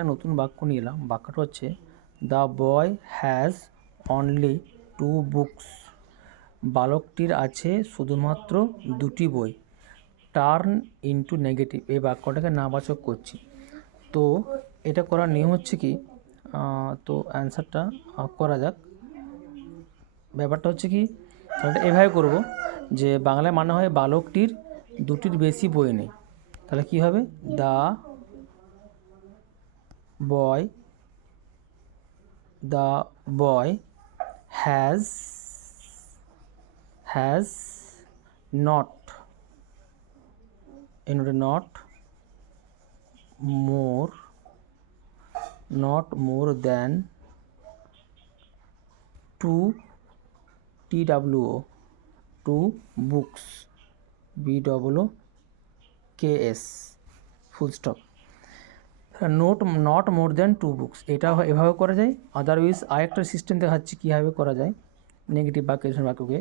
একটা নতুন বাক্য নিয়ে এলাম। বাক্যটা হচ্ছে the boy has only 2 books. বালকটির আছে শুধুমাত্র 2টি বই। টার্ন ইনটু নেগেটিভ, এই বাক্যটাকে নাবাচক করছি। তো এটা করার নিয়ম হচ্ছে কি, তো অ্যান্সারটা করা যাক। ব্যাপারটা হচ্ছে কি, এটা এভাবে করব যে বাংলায় মানে হয় বালকটির 2টির বেশি বই নেই। তাহলে কি হবে, the boy has not more than 2 books, BOOKS, full stop. Not more than 2 books, এটা এভাবে করা যায়। আদারওয়াইজ আরেকটা সিস্টেম দেখাচ্ছি কীভাবে করা যায়। নেগেটিভ বাক্যকে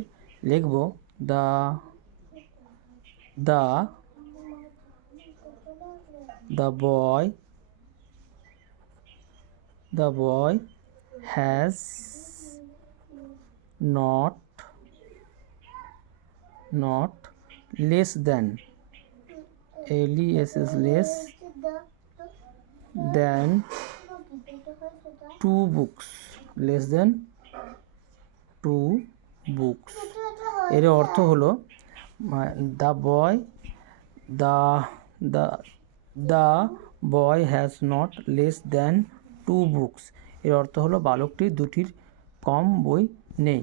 লিখব the boy has not less than less than 2 books, এর অর্থ হলো the boy has not less than 2 books, এর অর্থ হলো বালকটির 2টির কম বই নেই।